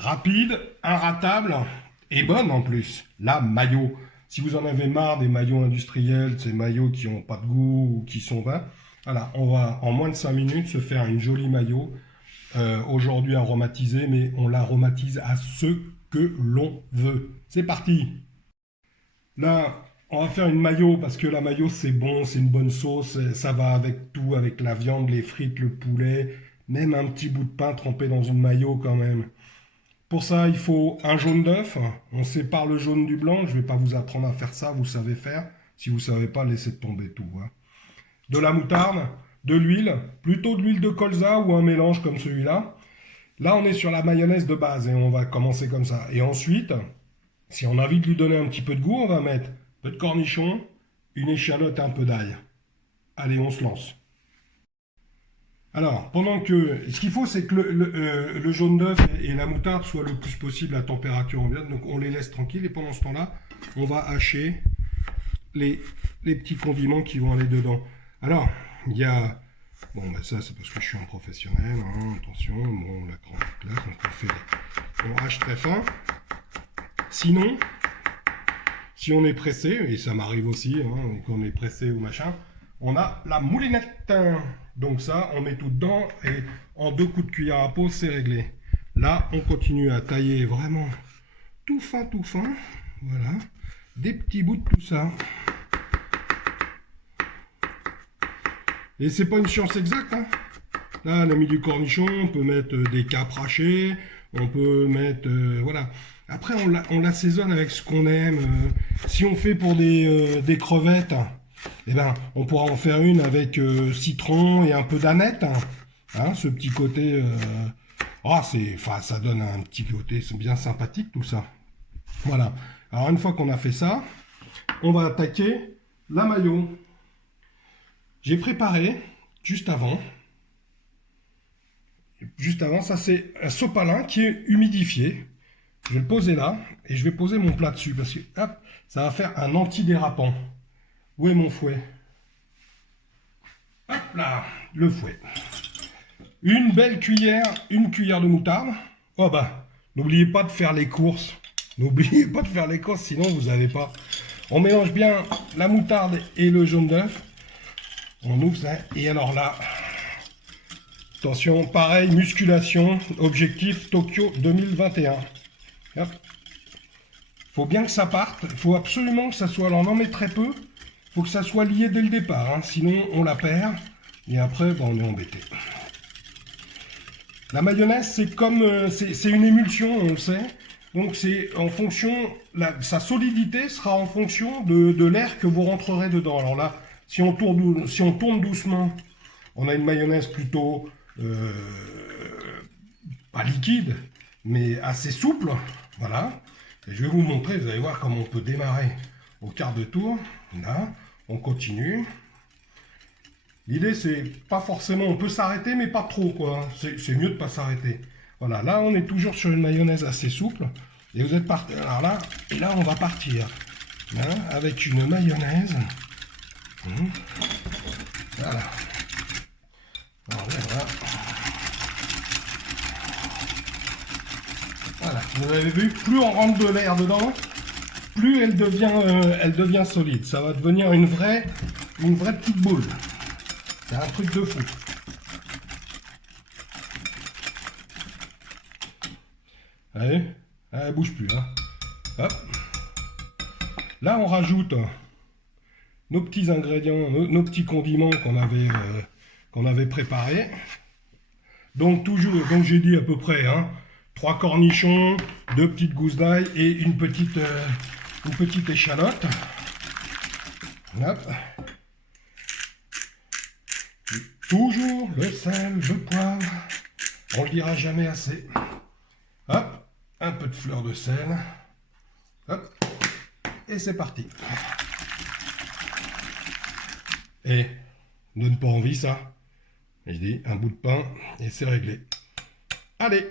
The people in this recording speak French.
rapide, inratable et bonne en plus. La mayo. Si vous en avez marre des maillots industriels, ces maillots qui n'ont pas de goût ou qui sont vains, voilà, on va en moins de 5 minutes se faire une jolie maillot. Aujourd'hui aromatisée, mais on l'aromatise à ce que l'on veut. C'est parti. Là, on va faire une mayo parce que la mayo c'est bon, c'est une bonne sauce, ça va avec tout, avec la viande, les frites, le poulet, même un petit bout de pain trempé dans une mayo quand même. Pour ça, il faut un jaune d'œuf. On sépare le jaune du blanc. Je ne vais pas vous apprendre à faire ça, vous savez faire. Si vous ne savez pas, laissez tomber tout. Hein. De la moutarde, de l'huile, plutôt de l'huile de colza ou un mélange comme celui-là. Là, on est sur la mayonnaise de base et on va commencer comme ça. Et ensuite, si on a envie de lui donner un petit peu de goût, on va mettre un peu de cornichon, une échalote et un peu d'ail. Allez, on se lance. Alors, pendant que... Ce qu'il faut, c'est que le jaune d'œuf et la moutarde soient le plus possible à température ambiante. Donc, on les laisse tranquilles. Et pendant ce temps-là, on va hacher les petits condiments qui vont aller dedans. Alors, il y a... Bon, ben ça, c'est parce que je suis un professionnel. Hein, attention, bon, la grande place, donc on hache très fin. Sinon, si on est pressé, et ça m'arrive aussi, hein, quand on est pressé ou machin, on a la moulinette. Donc ça, on met tout dedans et en 2 coups de cuillère à peau, c'est réglé. Là, on continue à tailler vraiment tout fin, tout fin. Voilà. Des petits bouts de tout ça. Et c'est pas une science exacte. Hein. Là, on a mis du cornichon, on peut mettre des capres hachés, on peut mettre... voilà. Après, on l'assaisonne avec ce qu'on aime. Si on fait pour des crevettes... Eh ben, on pourra en faire une avec citron et un peu d'aneth. Hein, ce petit côté... ça donne un petit côté bien sympathique tout ça. Voilà. Alors une fois qu'on a fait ça, on va attaquer la mayo. J'ai préparé, juste avant, ça c'est un sopalin qui est humidifié. Je vais le poser là et je vais poser mon plat dessus parce que hop, ça va faire un antidérapant. Où est mon fouet? Hop là, le fouet. Une belle cuillère, une cuillère de moutarde. Oh bah, n'oubliez pas de faire les courses. N'oubliez pas de faire les courses, sinon vous n'avez pas. On mélange bien la moutarde et le jaune d'œuf. On ouvre ça. Et alors là, attention, pareil, musculation, objectif Tokyo 2021. Hop. Faut bien que ça parte. Il faut absolument que ça soit. Alors, on en met très peu. Il faut que ça soit lié dès le départ, hein, sinon on la perd, et après on est embêté. La mayonnaise, c'est comme, c'est une émulsion, on le sait, donc c'est en fonction, sa solidité sera en fonction de l'air que vous rentrerez dedans. Alors là, si on tourne doucement, on a une mayonnaise plutôt, pas liquide, mais assez souple, voilà. Et je vais vous montrer, vous allez voir comment on peut démarrer au quart de tour. Là, on continue. L'idée, c'est pas forcément... On peut s'arrêter, mais pas trop, quoi. C'est mieux de pas s'arrêter. Voilà, là, on est toujours sur une mayonnaise assez souple. Et vous êtes parti... Alors là, et là, on va partir. Hein, avec une mayonnaise. Voilà. Alors, voilà. Voilà. Vous avez vu, plus on rentre de l'air dedans, plus elle devient solide. Ça va devenir une vraie petite boule. C'est un truc de fou. Allez, elle bouge plus. Hein. Hop. Là, on rajoute nos petits ingrédients, nos petits condiments qu'on avait préparés. Donc, donc j'ai dit à peu près 3 cornichons, 2 petites gousses d'ail et une petite échalote. Hop. Toujours le sel, le poivre. On le dira jamais assez. Hop. Un peu de fleur de sel. Hop. Et c'est parti. Et donne pas envie ça. Je dis un bout de pain et c'est réglé. Allez.